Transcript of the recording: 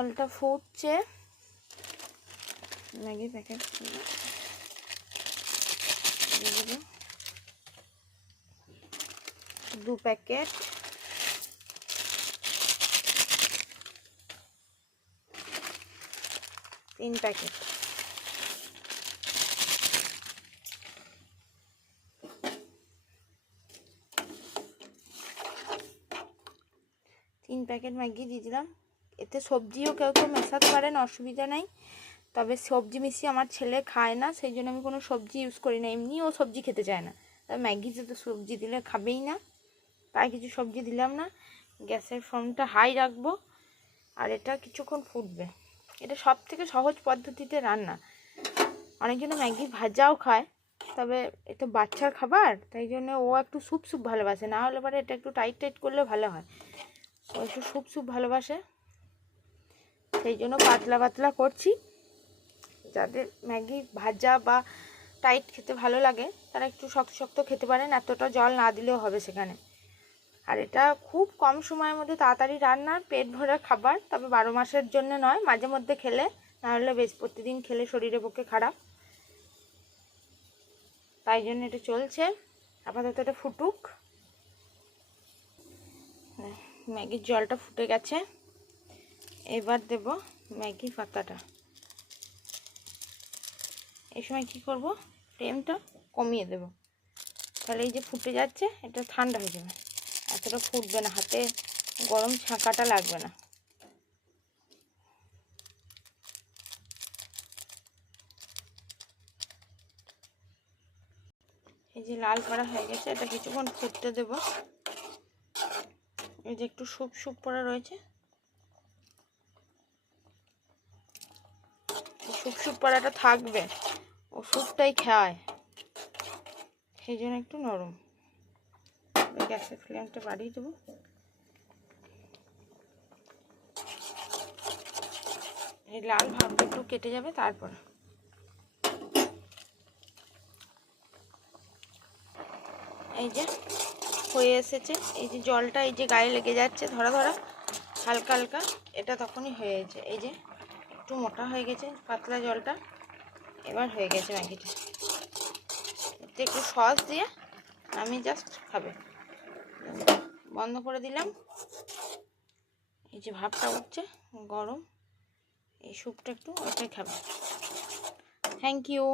জলটা ফুটছে। Maggi packet 2 packet, 3 packet. Maggi দিয়ে দিলাম। এতে সবজিও কেউ কেউ মেশাতে পারেন, অসুবিধা নাই। তবে সবজি মিশিয়ে আমার ছেলে খায় না, সেই জন্য আমি কোনো সবজি ইউজ করি না। এমনিও সবজি খেতে চায় না, তবে ম্যাগিতে তো সবজি দিলে খাবেই না, তাই কিছু সবজি দিলাম না। গ্যাসের ফ্লেমটা হাই রাখবো আর এটা কিছুক্ষণ ফুটবে। এটা সব থেকে সহজ পদ্ধতিতে রান্না। অনেকজন ম্যাগি ভাজাও খায়, তবে এটা বাচ্চার খাবার, তাই জন্য ও একটু স্যুপ ভালোবাসে। না হলে পরে এটা একটু টাইট করলে ভালো হয়। ও একটু স্যুপ ভালোবাসে, সেই জন্য পাতলা করছি। যাদের ম্যাগি ভাজা বা টাইট খেতে ভালো লাগে তারা একটু শক্ত খেতে পারেন, এতটা জল না দিলেও হবে সেখানে। আর এটা খুব কম সময়ের মধ্যে তাড়াতাড়ি রান্নার পেট ভরা খাবার। তবে 12 মাসের জন্য নয়, মাঝে মধ্যে খেলে, নাহলে বেশ প্রতিদিন খেলে শরীরের পক্ষে খারাপ। তাই জন্য এটা চলছে। আপাতত এটা ফুটুক। ম্যাগির জলটা ফুটে গেছে, এবার দেব ম্যাগি পাতাটা। এই সময় কি করব, ফ্লেমটা কমিয়ে দেব, তাহলে এই যে ফুটে যাচ্ছে এটা ঠান্ডা হয়ে যাবে, এতটা ফুটবে না, হাতে গরম ছাঁকাটা লাগবে না। এই যে লাল করা হয়ে গেছে, এটা কিছুক্ষণ ফুটতে দেব। এই যে একটু স্যুপ পড়া রয়েছে, স্যুপ পড়াটা থাকবে, ও স্যুপটাই খায়, সেই জন্য একটু নরম। গ্যাসের ফ্লেমটা বাড়িয়ে দেবো। এই লাল ভাবটা একটু কেটে যাবে, তারপর এই যে হয়ে এসেছে। এই যে জলটা এই যে গায়ে লেগে যাচ্ছে ধরা হালকা হালকা, এটা তখনই হয়ে গেছে। এই যে একটু মোটা হয়ে গেছে পাতলা জলটা, এবার হয়ে গেছে ম্যাগিটা। এতে একটু সস দিয়ে আমি জাস্ট খাবে। বন্ধ করে দিলাম। এই যে ভাবটা উঠছে গরম, এই স্যুপটা একটু ওটাই খাবে। Thank you.